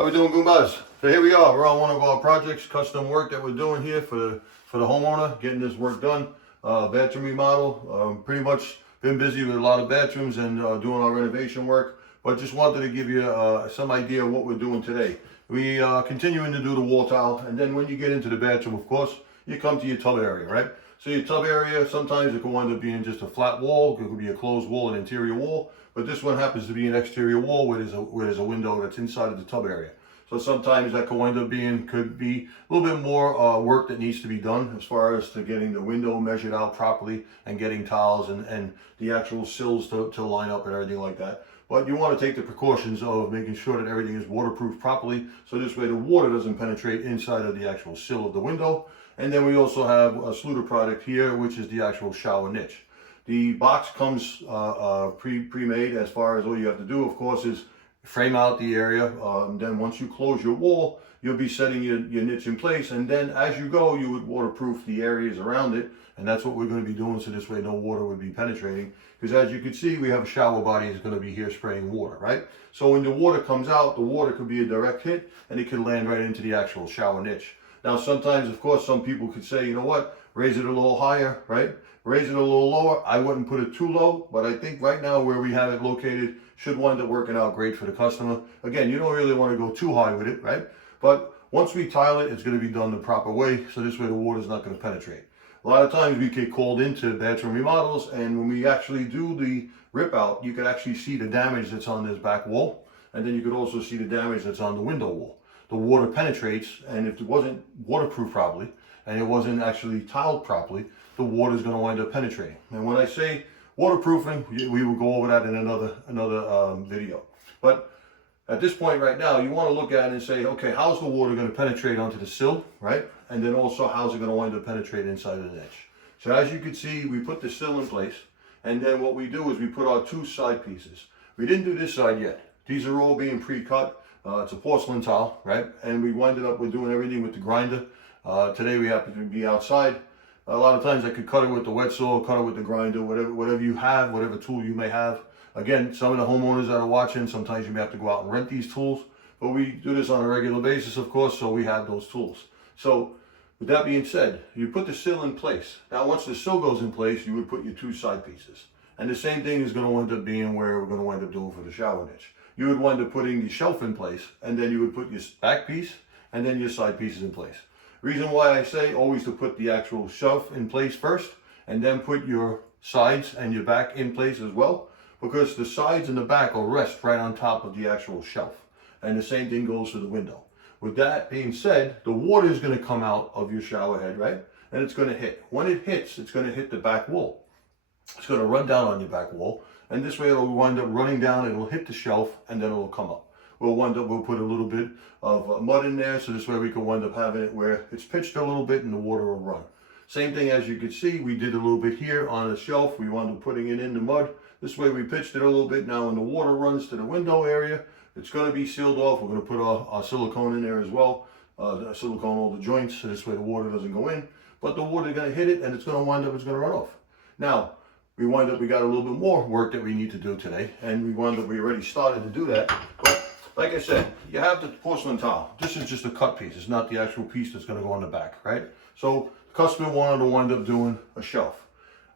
How we doing, Goombas? So here we are. We're on one of our projects, custom work that we're doing here for the homeowner, getting this work done. Bathroom remodel. Pretty much been busy with a lot of bathrooms and doing our renovation work. But just wanted to give you some idea of what we're doing today. We are continuing to do the wall tile, and then when you get into the bathroom, of course, you come to your tub area, right? So your tub area, sometimes it can wind up being just a flat wall. It could be a closed wall, an interior wall. But this one happens to be an exterior wall where there's a window that's inside of the tub area. So sometimes that could be a little bit more work that needs to be done as far as to getting the window measured out properly and getting tiles and the actual sills to line up and everything like that. But you want to take the precautions of making sure that everything is waterproof properly, so this way the water doesn't penetrate inside of the actual sill of the window. And then we also have a Sluter product here, which is the actual shower niche. The box comes pre-made. As far as all you have to do, of course, is frame out the area. Then once you close your wall, you'll be setting your niche in place. And then as you go, you would waterproof the areas around it. And that's what we're going to be doing, so this way no water would be penetrating. Because as you can see, we have a shower body that's going to be here spraying water, right? So when the water comes out, the water could be a direct hit and it could land right into the actual shower niche. Now, sometimes, of course, some people could say, you know what, raise it a little higher, right? Raise it a little lower. I wouldn't put it too low, but I think right now where we have it located should wind up working out great for the customer. Again, you don't really want to go too high with it, right? But once we tile it, it's going to be done the proper way, so this way the water is not going to penetrate. A lot of times we get called into bathroom remodels, and when we actually do the rip out, you can actually see the damage that's on this back wall, and then you could also see the damage that's on the window wall. The water penetrates, and if it wasn't waterproof properly, and it wasn't actually tiled properly, the water is going to wind up penetrating. And when I say waterproofing, we will go over that in another video. But at this point right now, you want to look at it and say, okay, how's the water going to penetrate onto the sill, right? And then also, how's it going to wind up penetrate inside of the niche? So as you can see, we put the sill in place, and then what we do is we put our two side pieces. We didn't do this side yet. These are all being pre-cut. It's a porcelain tile, right? And we winded up with doing everything with the grinder. Today we happen to be outside. A lot of times I could cut it with the wet saw, cut it with the grinder, whatever you have, whatever tool you may have. Again, some of the homeowners that are watching, sometimes you may have to go out and rent these tools, but we do this on a regular basis, of course, so we have those tools. So with that being said, you put the sill in place. Now once the sill goes in place, you would put your two side pieces. And the same thing is going to wind up being where we're going to wind up doing for the shower niche. You would wind up putting the shelf in place, and then you would put your back piece and then your side pieces in place. Reason why I say always to put the actual shelf in place first and then put your sides and your back in place as well, because the sides and the back will rest right on top of the actual shelf. And the same thing goes for the window. With that being said, the water is going to come out of your shower head, right? And it's going to hit. When it hits, it's going to hit the back wall. It's going to run down on your back wall. And this way it'll wind up running down, it'll hit the shelf, and then it'll come up. We'll put a little bit of mud in there, so this way we can wind up having it where it's pitched a little bit and the water will run. Same thing, as you can see, we did a little bit here on the shelf. We wound up putting it in the mud. This way we pitched it a little bit. Now when the water runs to the window area, it's going to be sealed off. We're going to put our silicone in there as well. The silicone all the joints, so this way the water doesn't go in. But the water is going to hit it, and it's going to wind up, it's going to run off. Now, we got a little bit more work that we need to do today, and we already started to do that. But like I said, you have the porcelain tile. This is just a cut piece. It's not the actual piece that's going to go on the back, right? So the customer wanted to wind up doing a shelf.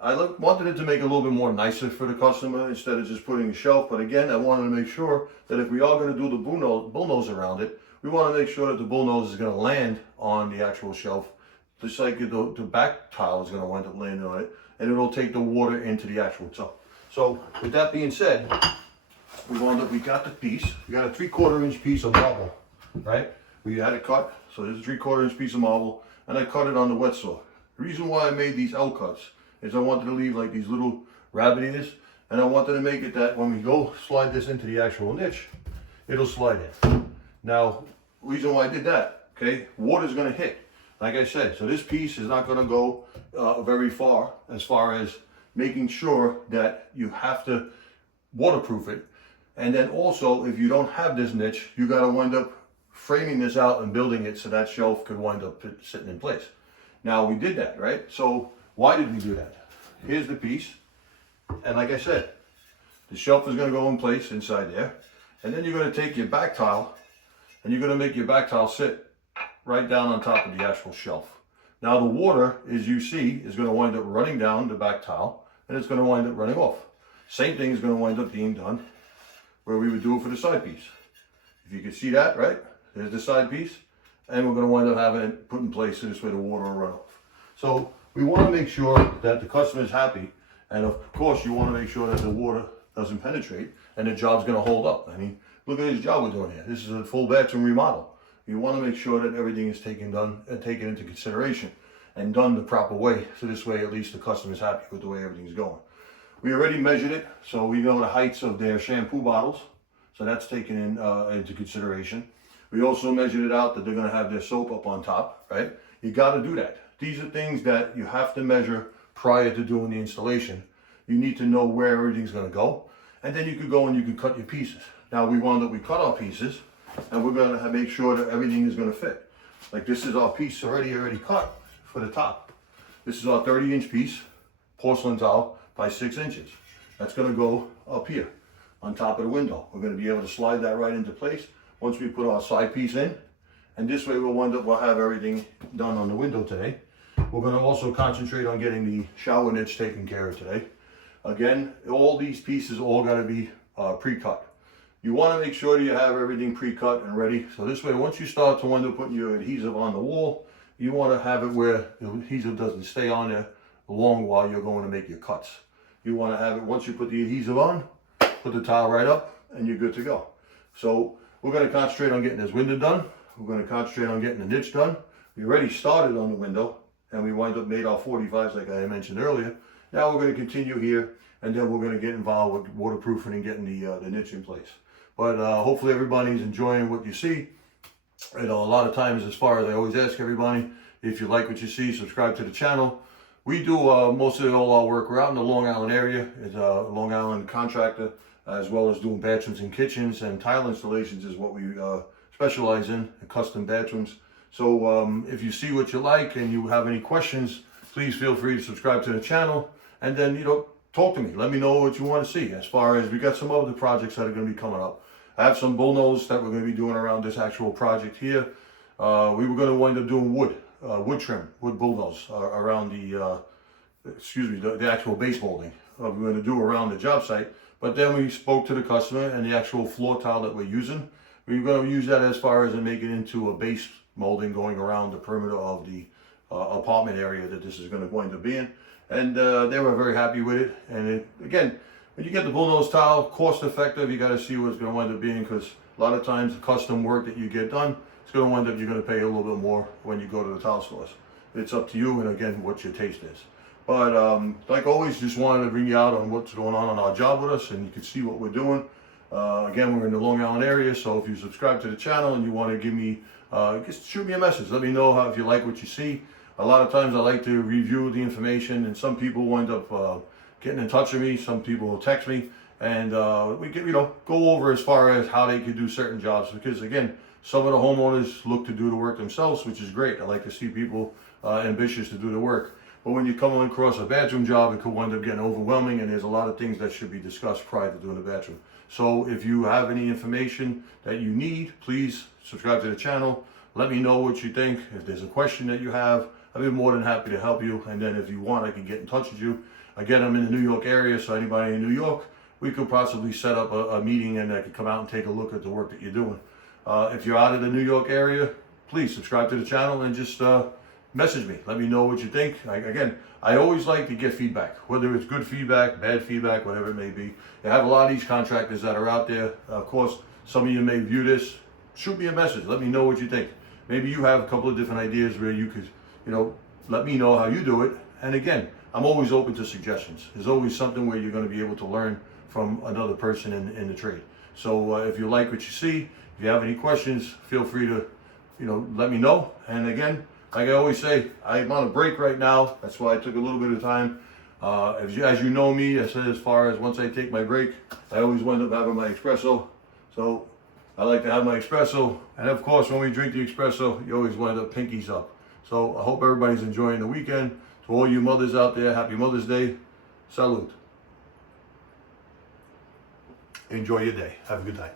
I wanted it to make it a little bit more nicer for the customer instead of just putting a shelf. But again, I wanted to make sure that if we are going to do the bullnose around it, we want to make sure that the bullnose is going to land on the actual shelf, just like the back tile is going to wind up landing on it, and it'll take the water into the actual tub. So with that being said, we got the piece. We got a 3/4 inch piece of marble, right? We had it cut, so there's a 3/4 inch piece of marble, and I cut it on the wet saw. The reason why I made these L cuts is I wanted to leave like these little rabbit ears, and I wanted to make it that when we go slide this into the actual niche, it'll slide in. Now, reason why I did that, okay, water's gonna hit. Like I said, so this piece is not gonna go very far as making sure that you have to waterproof it. And then also, if you don't have this niche, you gotta wind up framing this out and building it so that shelf could wind up sitting in place. Now, we did that, right? So why did we do that? Here's the piece. And like I said, the shelf is gonna go in place inside there. And then you're gonna take your back tile and you're going to make your back tile sit right down on top of the actual shelf. Now the water, as you see, is going to wind up running down the back tile, and it's going to wind up running off. Same thing is going to wind up being done where we would do it for the side piece. If you can see that, right? There's the side piece, and we're going to wind up having it put in place so this way the water will run off. So we want to make sure that the customer is happy, and of course you want to make sure that the water doesn't penetrate and the job's going to hold up. I mean, look at this job we're doing here. This is a full bathroom remodel. You want to make sure that everything is taken into consideration and done the proper way, so this way at least the customer is happy with the way everything's going. We already measured it, so we know the heights of their shampoo bottles, so that's taken into consideration. We also measured it out that they're going to have their soap up on top, right? You got to do that. These are things that you have to measure prior to doing the installation. You need to know where everything's going to go, and then you could go and you can cut your pieces. Now we cut our pieces, and we're going to make sure that everything is going to fit. Like this is our piece already cut for the top. This is our 30-inch piece, porcelain tile by 6 inches. That's going to go up here on top of the window. We're going to be able to slide that right into place once we put our side piece in. And this way we'll have everything done on the window today. We're going to also concentrate on getting the shower niche taken care of today. Again, all these pieces all got to be pre-cut. You want to make sure that you have everything pre-cut and ready. So this way, once you start to wind up putting your adhesive on the wall, you want to have it where the adhesive doesn't stay on there long while you're going to make your cuts. You want to have it, once you put the adhesive on, put the tile right up, and you're good to go. So we're going to concentrate on getting this window done. We're going to concentrate on getting the niche done. We already started on the window, and we wind up made our 45s like I mentioned earlier. Now we're going to continue here, and then we're going to get involved with waterproofing and getting the niche in place. But hopefully everybody's enjoying what you see. You know, a lot of times, as far as I always ask everybody, if you like what you see, subscribe to the channel. We do most of all our work. We're out in the Long Island area. It's a Long Island contractor, as well as doing bathrooms and kitchens, and tile installations is what we specialize in, custom bathrooms. So if you see what you like and you have any questions, please feel free to subscribe to the channel, and then, you know, talk to me. Let me know what you want to see. As far as we got some other projects that are going to be coming up. I have some bullnose that we're going to be doing around this actual project here. We were going to wind up doing wood trim, wood bullnose around the actual base molding. We're going to do around the job site. But then we spoke to the customer, and the actual floor tile that we're using, we're going to use that as far as make it into a base molding going around the perimeter of the apartment area that this is going to wind up being. And they were very happy with it. And again, when you get the bullnose tile, cost effective, you got to see what it's going to wind up being, because a lot of times the custom work that you get done, it's going to wind up, you're going to pay a little bit more when you go to the tile stores. It's up to you, and again, what your taste is. But like always, just wanted to bring you out on what's going on our job with us, and you can see what we're doing. Again, we're in the Long Island area, so if you subscribe to the channel and you want to give me, just shoot me a message. Let me know if you like what you see. A lot of times I like to review the information, and some people wind up getting in touch with me. Some people will text me, and we can, go over as far as how they can do certain jobs, because again, some of the homeowners look to do the work themselves, which is great. I like to see people ambitious to do the work. But when you come across a bathroom job, it could wind up getting overwhelming, and there's a lot of things that should be discussed prior to doing the bathroom. So if you have any information that you need, please subscribe to the channel. Let me know what you think. If there's a question that you have, I'd be more than happy to help you. And then if you want, I can get in touch with you. Again, I'm in the New York area, so anybody in New York, we could possibly set up a meeting, and I could come out and take a look at the work that you're doing. If you're out of the New York area, please subscribe to the channel and just message me. Let me know what you think. Again, I always like to get feedback, whether it's good feedback, bad feedback, whatever it may be. You have a lot of these contractors that are out there. Of course, some of you may view this. Shoot me a message. Let me know what you think. Maybe you have a couple of different ideas where you could, let me know how you do it. And again, I'm always open to suggestions. There's always something where you're going to be able to learn from another person in the trade. So if you like what you see, if you have any questions, feel free to, let me know. And again, like I always say, I'm on a break right now. That's why I took a little bit of time. As you know me, I said as far as once I take my break, I always wind up having my espresso. So I like to have my espresso. And of course, when we drink the espresso, you always wind up pinkies up. So I hope everybody's enjoying the weekend. To all you mothers out there, happy Mother's Day. Salute. Enjoy your day. Have a good night.